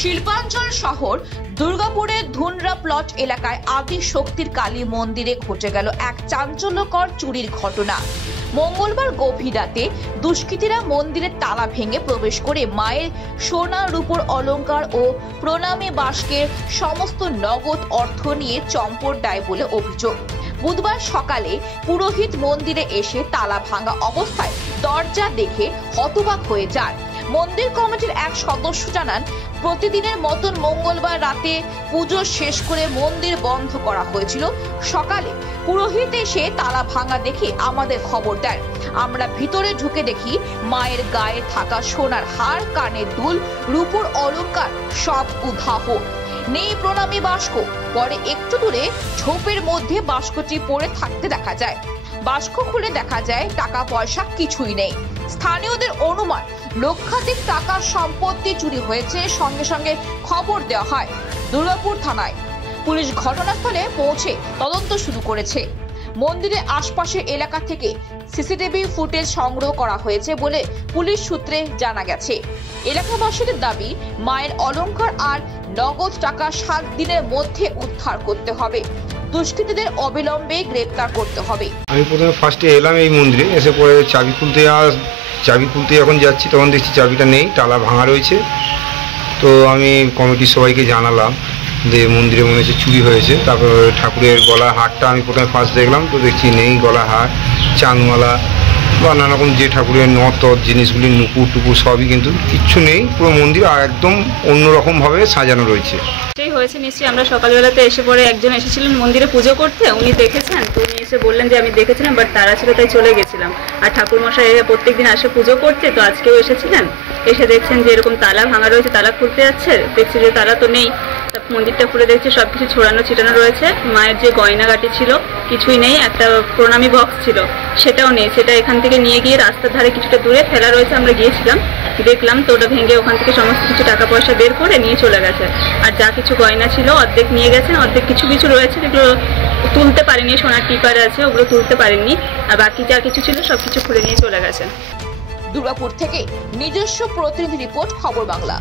শিল্পাঞ্চল শহর দুর্গাপুরের ধুনরা প্লট এলাকায় আদি শক্তির কালী মন্দিরে ঘটে গেল এক চাঞ্চল্যকর চুরির ঘটনা। মঙ্গলবার গভীর রাতে দুষ্কৃতীরা মন্দিরের তালা ভেঙে প্রবেশ করে মায়ের সোনা রূপোর অলংকার ও প্রণামী বাস্কের সমস্ত নগদ অর্থ নিয়ে চম্পট দেয় বলে অভিযোগ। বুধবার সকালে পুরোহিত মন্দিরে এসে তালা ভাঙা অবস্থায় দরজা দেখে হতবাক হয়ে যান। মন্দির কমিটির এক সদস্য জানান, প্রতিদিনের মতন মঙ্গলবার রাতে পুজো শেষ করে মন্দির বন্ধ করা হয়েছিল। সকালে পুরোহিত এসে তালা ভাঙা দেখে আমাদের খবর দেন। আমরা ভিতরে ঢুকে দেখি মায়ের গায়ে থাকা সোনার হার, কানের দুল, রূপোর অলংকার সব উধাহ, নেই প্রণামী বাস্ক। পরে একটু দূরে ঝোপের মধ্যে বাস্কটি পড়ে থাকতে দেখা যায়। বাস্ক খুলে দেখা যায় টাকা পয়সা কিছুই নেই। স্থানীয়দের অনুমান লক্ষাধিক টাকার সম্পত্তি চুরি হয়েছে। সঙ্গে সঙ্গে খবর দেওয়া হয় দুর্গাপুর থানায়। পুলিশ ঘটনাস্থলে পৌঁছে তদন্ত শুরু করেছে। মন্দিরের আশপাশের এলাকা থেকে সিসিটিভি ফুটেজ সংগ্রহ করা হয়েছে বলে পুলিশ সূত্রে জানা গেছে। এলাকাবাসীদের দাবি, মায়ের অলংকার আর নগদ টাকা 7 দিনের মধ্যে উদ্ধার করতে হবে। দুষ্কৃতীদের অবিলম্বে গ্রেপ্তার করতে হবে। আমি প্রথমে ফার্স্টে এলাম এই মন্দিরে, এসে পরে চাবি খুলতে যখন যাচ্ছি তখন দেখছি চাবিটা নেই, তালা ভাঙা রয়েছে। তো আমি কমিটির সবাইকে জানালাম যে মন্দিরে মনে হচ্ছে চুরি হয়েছে। তারপর ঠাকুরের গলা হারটা আমি প্রথমে ফার্স্ট দেখলাম, তো দেখছি নেই গলা হার, চাঁদমালা বা নানা রকম যে ঠাকুরের নথ জিনিসগুলি, নুপুর টুকুর সবই কিন্তু কিচ্ছু নেই। পুরো মন্দির একদম অন্যরকমভাবে সাজানো রয়েছে। হয়েছে নিশ্চয়ই। আমরা সকালবেলাতে এসে পরে একজন এসেছিলেন মন্দিরে পুজো করতে, উনি দেখেছেন। তো উনি এসে বললেন যে আমি দেখেছিলাম, বাট তারা ছিল তাই চলে গেছিলাম। আর ঠাকুরমশাই প্রত্যেকদিন আসে পুজো করতে, তো আজকেও এসেছিলেন। এসে দেখছেন যে এরকম তালা ভাঙা রয়েছে, তালা খুলতে যাচ্ছে, দেখছি যে তালা তো নেই। মন্দিরটা খুলে দেখছি সবকিছু ছড়ানো ছিটানো রয়েছে। মায়ের যে গয়নাগাটি ছিল কিছুই নেই, একটা প্রণামী বক্স ছিল সেটাও নেই। সেটা এখান থেকে নিয়ে গিয়ে রাস্তার ধারে কিছুটা দূরে ফেলা রয়েছে। আমরা গিয়েছিলাম, দেখলাম, তো ওটা ভেঙে ওখান থেকে সমস্ত কিছু টাকা পয়সা বের করে নিয়ে চলে গেছে। আর যা কিছু গয়না ছিল অর্ধেক নিয়ে গেছেন, অর্ধেক কিছু কিছু রয়েছে যেগুলো তুলতে পারেনি, সোনার টিপার আছে ওগুলো তুলতে পারেননি। আর বাকি যা কিছু ছিল সবকিছু খুলে নিয়ে চলে গেছে। দুর্গাপুর থেকে নিজস্ব প্রতিনিধি রিপোর্ট, খবর বাংলা।